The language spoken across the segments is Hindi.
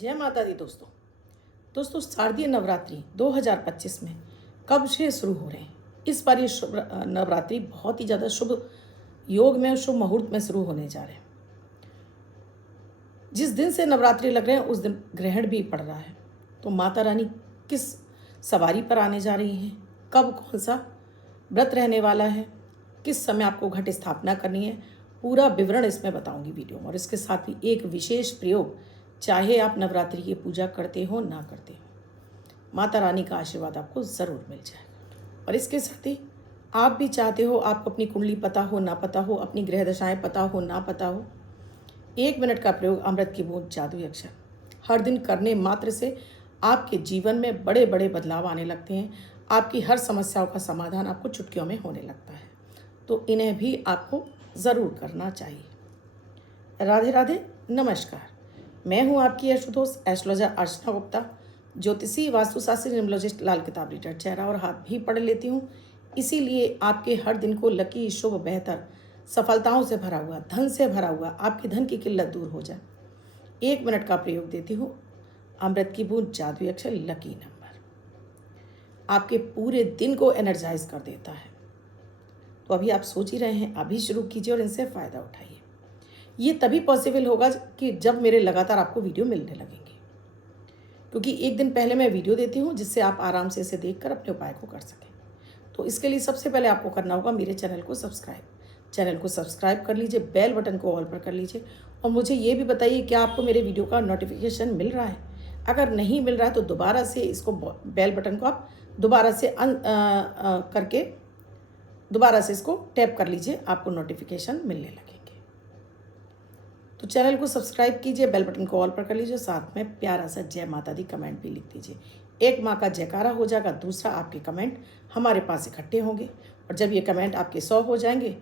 जय माता दी दोस्तों शारदीय नवरात्रि 2025 में कब से शुरू हो रहे हैं। इस बार ये शुभ नवरात्रि बहुत ही ज़्यादा शुभ योग में, शुभ मुहूर्त में शुरू होने जा रहे हैं। जिस दिन से नवरात्रि लग रहे हैं उस दिन ग्रहण भी पड़ रहा है। तो माता रानी किस सवारी पर आने जा रही हैं, कब कौन सा व्रत रहने वाला है, किस समय आपको घट स्थापना करनी है, पूरा विवरण इसमें बताऊंगी वीडियो में। और इसके साथ ही एक विशेष प्रयोग, चाहे आप नवरात्रि की पूजा करते हो ना करते हो, माता रानी का आशीर्वाद आपको ज़रूर मिल जाएगा। और इसके साथ ही आप भी चाहते हो, आपको अपनी कुंडली पता हो ना पता हो, अपनी ग्रह दशाएं पता हो ना पता हो, 1 मिनट का प्रयोग अमृत की बूंद जादुई अक्षर हर दिन करने मात्र से आपके जीवन में बड़े बड़े बदलाव आने लगते हैं। आपकी हर समस्याओं का समाधान आपको चुटकियों में होने लगता है। तो इन्हें भी आपको ज़रूर करना चाहिए। राधे राधे, नमस्कार। मैं हूं आपकी एस्ट्रोदोस्त एस्ट्रोलॉजर अर्चना गुप्ता, ज्योतिषी वास्तुशास्त्री न्यूमरोलॉजिस्ट, लाल किताब रीडर, चेहरा और हाथ भी पढ़ लेती हूं। इसीलिए आपके हर दिन को लकी, शुभ, बेहतर, सफलताओं से भरा हुआ, धन से भरा हुआ, आपकी धन की किल्लत दूर हो जाए, 1 मिनट का प्रयोग देती हूँ। अमृत की बूंद जादुई अक्षर लकी नंबर आपके पूरे दिन को एनर्जाइज कर देता है। तो अभी आप सोच ही रहे हैं, अभी शुरू कीजिए और इनसे फ़ायदा उठाइए। ये तभी पॉसिबल होगा कि जब मेरे लगातार आपको वीडियो मिलने लगेंगे, क्योंकि एक दिन पहले मैं वीडियो देती हूँ जिससे आप आराम से इसे देखकर अपने उपाय को कर सकें। तो इसके लिए सबसे पहले आपको करना होगा मेरे चैनल को सब्सक्राइब कर लीजिए, बेल बटन को ऑल पर कर लीजिए और मुझे ये भी बताइए क्या आपको मेरे वीडियो का नोटिफिकेशन मिल रहा है। अगर नहीं मिल रहा है तो दोबारा से इसको, बेल बटन को आप दोबारा से करके दोबारा से इसको टैप कर लीजिए, आपको नोटिफिकेशन मिलने लगेंगे। तो चैनल को सब्सक्राइब कीजिए, बेल बटन को ऑल पर कर लीजिए, साथ में प्यारा सा जय माता दी कमेंट भी लिख दीजिए। एक माँ का जयकारा हो जाएगा, दूसरा आपके कमेंट हमारे पास इकट्ठे होंगे और जब ये कमेंट आपके 100 हो जाएंगे,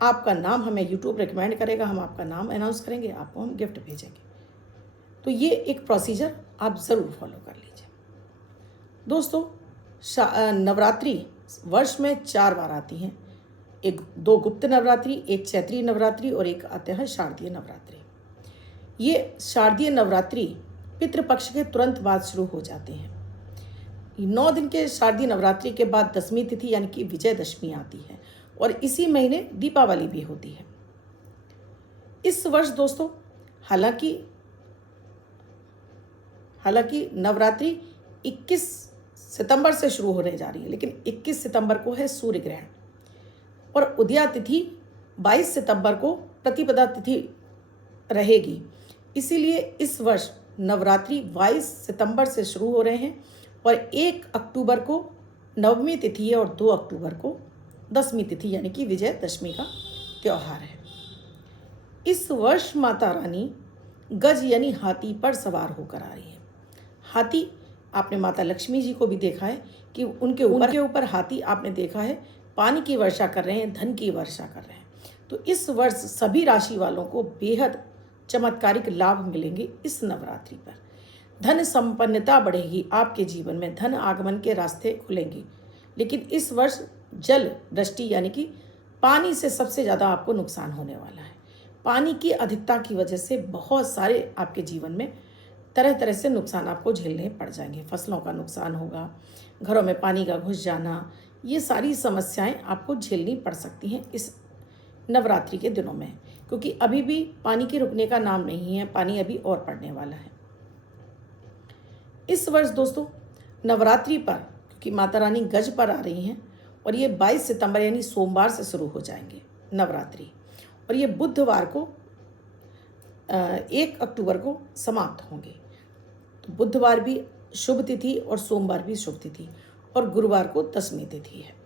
आपका नाम हमें यूट्यूब रिकमेंड करेगा, हम आपका नाम अनाउंस करेंगे, आपको हम गिफ्ट भेजेंगे। तो ये एक प्रोसीजर आप ज़रूर फॉलो कर लीजिए। दोस्तों, नवरात्रि वर्ष में 4 बार आती हैं। 2 गुप्त नवरात्रि, एक चैत्री नवरात्रि और एक आते हैं शारदीय नवरात्रि। ये शारदीय नवरात्रि पितृपक्ष के तुरंत बाद शुरू हो जाते हैं। 9 दिन के शारदीय नवरात्रि के बाद दशमी तिथि यानी कि विजयदशमी आती है और इसी महीने दीपावली भी होती है। इस वर्ष दोस्तों हालांकि नवरात्रि 21 सितंबर से शुरू होने जा रही है, लेकिन 21 सितंबर को है सूर्य ग्रहण और उदया तिथि 22 सितंबर को प्रतिपदा तिथि रहेगी। इसीलिए इस वर्ष नवरात्रि 22 सितंबर से शुरू हो रहे हैं और 1 अक्टूबर को नवमी तिथि है और 2 अक्टूबर को दशमी तिथि यानी कि विजयदशमी का त्यौहार है। इस वर्ष माता रानी गज यानी हाथी पर सवार होकर आ रही है। हाथी, आपने माता लक्ष्मी जी को भी देखा है कि उनके ऊपर हाथी आपने देखा है पानी की वर्षा कर रहे हैं, धन की वर्षा कर रहे हैं। तो इस वर्ष सभी राशि वालों को बेहद चमत्कारिक लाभ मिलेंगे। इस नवरात्रि पर धन संपन्नता बढ़ेगी, आपके जीवन में धन आगमन के रास्ते खुलेंगे। लेकिन इस वर्ष जल वृष्टि यानी कि पानी से सबसे ज़्यादा आपको नुकसान होने वाला है। पानी की अधिकता की वजह से बहुत सारे आपके जीवन में तरह तरह से नुकसान आपको झेलने पड़ जाएंगे। फसलों का नुकसान होगा, घरों में पानी का घुस जाना, ये सारी समस्याएं आपको झेलनी पड़ सकती हैं इस नवरात्रि के दिनों में, क्योंकि अभी भी पानी के रुकने का नाम नहीं है, पानी अभी और पड़ने वाला है। इस वर्ष दोस्तों नवरात्रि पर, क्योंकि माता रानी गज पर आ रही हैं और ये 22 सितंबर यानी सोमवार से शुरू हो जाएंगे नवरात्रि और ये बुधवार को 1 अक्टूबर को समाप्त होंगे। तो बुधवार भी शुभ तिथि और सोमवार भी शुभ तिथि और गुरुवार को दशमी तिथि है।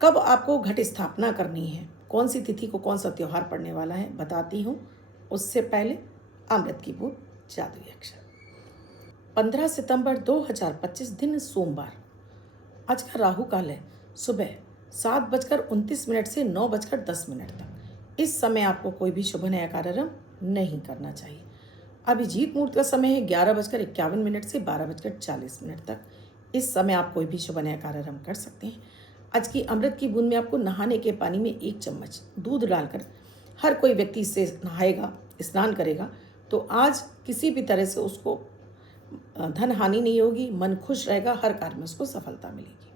कब आपको घट स्थापना करनी है, कौन सी तिथि को कौन सा त्यौहार पड़ने वाला है बताती हूँ। उससे पहले अमृत की बूंद जादुई अक्षर 15 सितंबर 2025 दिन सोमवार। आज का राहु काल है सुबह 7:29 से 9:10 तक। इस समय आपको कोई भी शुभ नया कार्यक्रम नहीं करना चाहिए। अभिजीत मुहूर्त का समय है 11:51 से 12:40 तक। इस समय आप कोई भी शुभ नया कार्यक्रम कर सकते हैं। आज की अमृत की बूंद में आपको नहाने के पानी में 1 चम्मच दूध डालकर हर कोई व्यक्ति इससे नहाएगा, स्नान करेगा तो आज किसी भी तरह से उसको धन हानि नहीं होगी, मन खुश रहेगा, हर कार्य में उसको सफलता मिलेगी।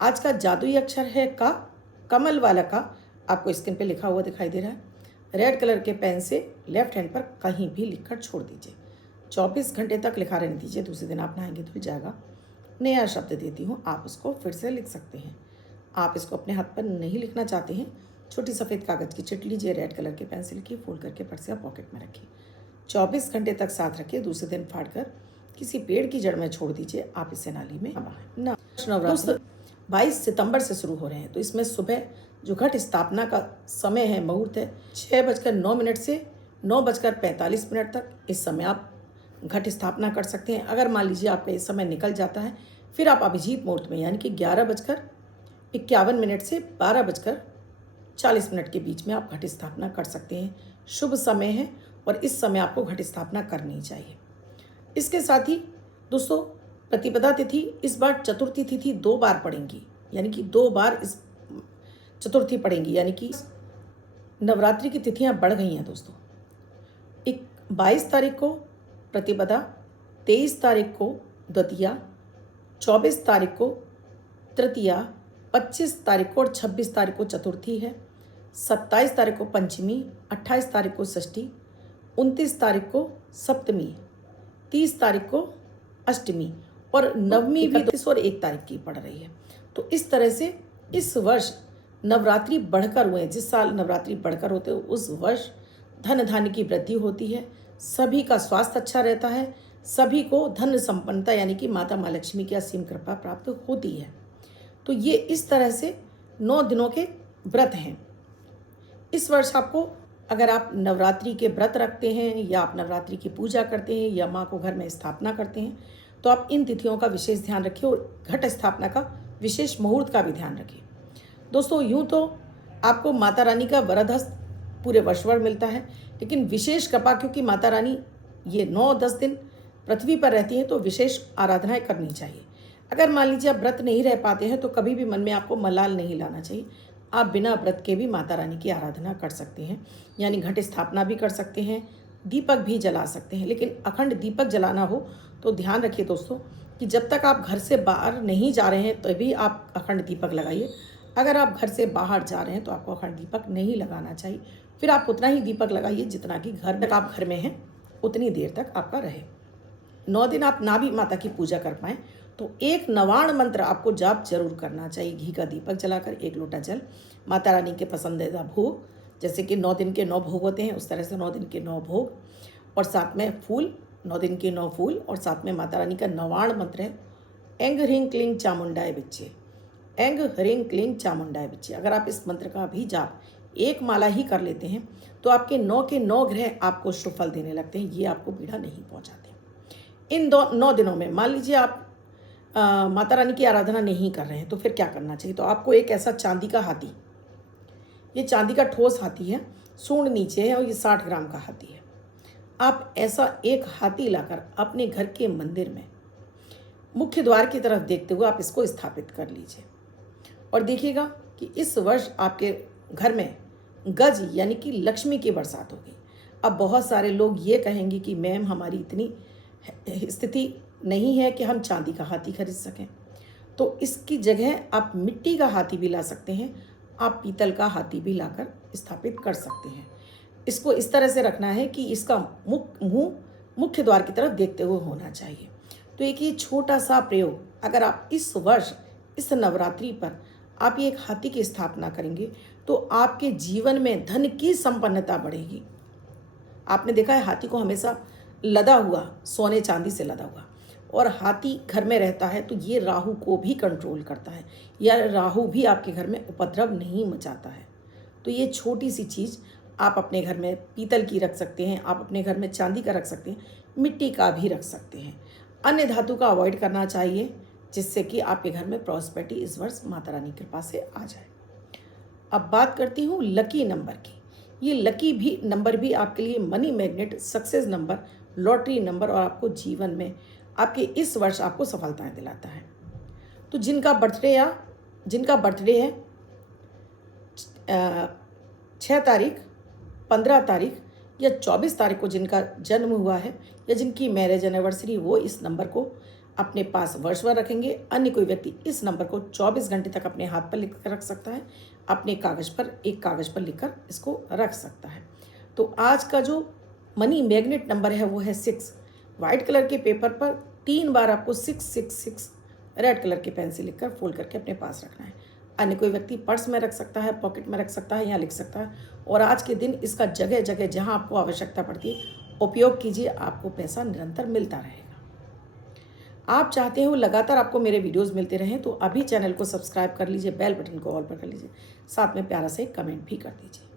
आज का जादुई अक्षर है का, कमल वाला का आपको स्क्रीन पे लिखा हुआ दिखाई दे रहा है। रेड कलर के पेन से लेफ्ट हैंड पर कहीं भी लिखकर छोड़ दीजिए। 24 घंटे तक लिखा रहने दीजिए, दूसरे दिन आप नहाएंगे धुल जाएगा। नया शब्द देती हूँ, आप उसको फिर से लिख सकते हैं। आप इसको अपने हाथ पर नहीं लिखना चाहते हैं, छोटी सफ़ेद कागज़ की चिट लीजिए, रेड कलर के पेन से लिखिए, फोल्ड करके पर्स या पॉकेट में रखिए। 24 घंटे तक साथ रखिए, दूसरे दिन फाड़ कर किसी पेड़ की जड़ में छोड़ दीजिए। आप इसे नाली में नवरात्र 22 सितंबर से शुरू हो रहे हैं, तो इसमें सुबह जो घट स्थापना का समय है, मुहूर्त है 6:09 से 9:45 तक। इस समय आप घट स्थापना कर सकते हैं। अगर मान लीजिए आपका इस समय निकल जाता है, फिर आप अभिजीत मुहूर्त में यानी कि 11:51 से 12:40 के बीच में आप घट स्थापना कर सकते हैं। शुभ समय है और इस समय आपको घट स्थापना करनी चाहिए। इसके साथ ही दोस्तों, प्रतिपदा तिथि इस बार चतुर्थी तिथि 2 बार पड़ेंगी, यानी कि 2 बार इस चतुर्थी पड़ेंगी, यानी कि नवरात्रि की तिथियां बढ़ गई हैं दोस्तों। 22 तारीख को प्रतिपदा, 23 तारीख को द्वितीया, 24 तारीख को तृतीया, 25 तारीख को और 26 तारीख को चतुर्थी है, 27 तारीख को पंचमी, 28 तारीख को षष्ठी, 29 तारीख को सप्तमी, 30 तारीख को अष्टमी और नवमी भी 31 और 1 तारीख की पड़ रही है। तो इस तरह से इस वर्ष नवरात्रि बढ़कर हुए, जिस साल नवरात्रि बढ़कर होते हैं उस वर्ष धन धान्य की वृद्धि होती है, सभी का स्वास्थ्य अच्छा रहता है, सभी को धन संपन्नता यानी कि माता माँ लक्ष्मी की असीम कृपा प्राप्त होती है। तो ये इस तरह से 9 दिनों के व्रत हैं। इस वर्ष आपको, अगर आप नवरात्रि के व्रत रखते हैं या आप नवरात्रि की पूजा करते हैं या माँ को घर में स्थापना करते हैं, तो आप इन तिथियों का विशेष ध्यान रखिए और घट स्थापना का विशेष मुहूर्त का भी ध्यान रखिए। दोस्तों, यूँ तो आपको माता रानी का वरद हस्त पूरे वर्ष भर मिलता है, लेकिन विशेष कृपा, क्योंकि माता रानी ये 9-10 दिन पृथ्वी पर रहती हैं, तो विशेष आराधनाएं करनी चाहिए। अगर मान लीजिए आप व्रत नहीं रह पाते हैं, तो कभी भी मन में आपको मलाल नहीं लाना चाहिए। आप बिना व्रत के भी माता रानी की आराधना कर सकते हैं, यानी घट स्थापना भी कर सकते हैं, दीपक भी जला सकते हैं। लेकिन अखंड दीपक जलाना हो तो ध्यान रखिए दोस्तों कि जब तक आप घर से बाहर नहीं जा रहे हैं तभी आप अखंड दीपक लगाइए। अगर आप घर से बाहर जा रहे हैं तो आपको अखंड दीपक नहीं लगाना चाहिए। फिर आप उतना ही दीपक लगाइए जितना कि घर में आप घर में हैं उतनी देर तक आपका रहे। 9 दिन आप ना भी माता की पूजा कर पाएँ तो एक नवाण मंत्र आपको जाप जरूर करना चाहिए। घी का दीपक जलाकर 1 लोटा जल, माता रानी के पसंदीदा भोग, जैसे कि 9 दिन के 9 भोग होते हैं उस तरह से 9 दिन के 9 भोग, और साथ में फूल, 9 दिन के 9 फूल, और साथ में माता रानी का नवाण मंत्र है एंग ह्रीं क्लीं चामुंडाय विच्चे, एंग ह्रीं क्लीं चामुंडाय विच्चे। अगर आप इस मंत्र का भी जाप 1 माला ही कर लेते हैं तो आपके 9 के 9 ग्रह आपको शुभ फल देने लगते हैं, ये आपको पीड़ा नहीं पहुंचाते। इन 9 दिनों में मान लीजिए आप माता रानी की आराधना नहीं कर रहे हैं तो फिर क्या करना चाहिए? तो आपको एक ऐसा चांदी का हाथी, ये चांदी का ठोस हाथी है, सूंड नीचे है और ये 60 ग्राम का हाथी है। आप ऐसा एक हाथी लाकर अपने घर के मंदिर में मुख्य द्वार की तरफ देखते हुए आप इसको स्थापित कर लीजिए और देखिएगा कि इस वर्ष आपके घर में गज यानी कि लक्ष्मी की बरसात होगी। अब बहुत सारे लोग ये कहेंगे कि मैम हमारी इतनी स्थिति नहीं है कि हम चांदी का हाथी खरीद सकें, तो इसकी जगह आप मिट्टी का हाथी भी ला सकते हैं, आप पीतल का हाथी भी लाकर स्थापित कर सकते हैं। इसको इस तरह से रखना है कि इसका मुंह मुख्य द्वार की तरफ देखते हुए होना चाहिए। तो एक ये छोटा सा प्रयोग अगर आप इस वर्ष इस नवरात्रि पर आप ये एक हाथी की स्थापना करेंगे तो आपके जीवन में धन की संपन्नता बढ़ेगी। आपने देखा है हाथी को हमेशा लदा हुआ, सोने चांदी से लदा हुआ, और हाथी घर में रहता है तो ये राहु को भी कंट्रोल करता है, या राहु भी आपके घर में उपद्रव नहीं मचाता है। तो ये छोटी सी चीज़ आप अपने घर में पीतल की रख सकते हैं, आप अपने घर में चांदी का रख सकते हैं, मिट्टी का भी रख सकते हैं। अन्य धातु का अवॉइड करना चाहिए जिससे कि आपके घर में प्रॉस्पेरिटी इस वर्ष माता रानी की कृपा से आ जाए। अब बात करती हूँ लकी नंबर की। ये लकी भी नंबर भी आपके लिए money magnet, success number, lottery number और आपको जीवन में आपके इस वर्ष आपको सफलताएं दिलाता है। तो जिनका बर्थडे है 6 तारीख, 15 तारीख या 24 तारीख को जिनका जन्म हुआ है या जिनकी मैरिज एनिवर्सरी, वो इस नंबर को अपने पास वर्षभर रखेंगे। अन्य कोई व्यक्ति इस नंबर को 24 घंटे तक अपने हाथ पर लिख कर रख सकता है, अपने एक कागज़ पर लिखकर इसको रख सकता है। तो आज का जो मनी मैग्नेट नंबर है वो है 6। वाइट कलर के पेपर पर 3 बार आपको 666 रेड कलर के पेन से लिखकर फोल्ड करके अपने पास रखना है। अन्य कोई व्यक्ति पर्स में रख सकता है, पॉकेट में रख सकता है, यहाँ लिख सकता है। और आज के दिन इसका जगह जगह जहाँ आपको आवश्यकता पड़ती है उपयोग कीजिए, आपको पैसा निरंतर मिलता रहेगा। आप चाहते हो लगातार आपको मेरे वीडियोस मिलते रहें तो अभी चैनल को सब्सक्राइब कर लीजिए, बेल बटन को ऑल पर कर लीजिए, साथ में प्यारा से कमेंट भी कर दीजिए।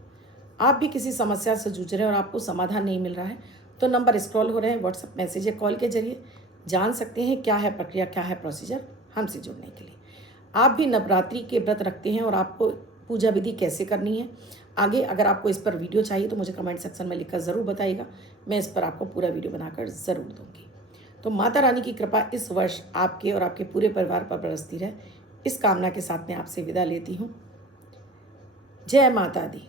आप भी किसी समस्या से जूझ रहे हैं और आपको समाधान नहीं मिल रहा है तो नंबर स्क्रॉल हो रहे हैं, व्हाट्सएप मैसेज या कॉल के जरिए जान सकते हैं क्या है प्रक्रिया, क्या है प्रोसीजर हमसे जुड़ने के लिए। आप भी नवरात्रि के व्रत रखते हैं और आपको पूजा विधि कैसे करनी है, आगे अगर आपको इस पर वीडियो चाहिए तो मुझे कमेंट सेक्शन में लिखकर ज़रूर बताइएगा, मैं इस पर आपको पूरा वीडियो बनाकर ज़रूर दूँगी। तो माता रानी की कृपा इस वर्ष आपके और आपके पूरे परिवार पर बरसती रहे, इस कामना के साथ मैं आपसे विदा लेती हूँ। जय माता दी।